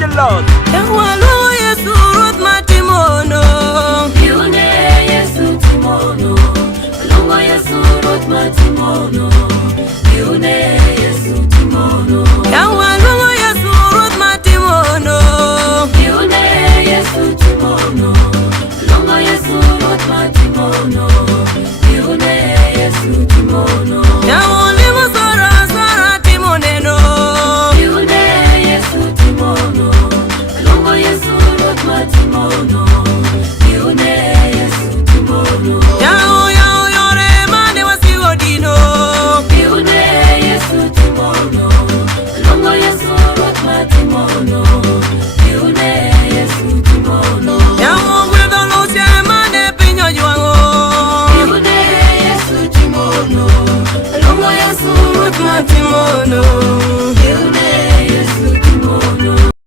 Angelos. Luongo Yesu Ruoth matimono. Yune Yesu timono. Luongo Yesu Ruoth matimono. Yune Yesu timono.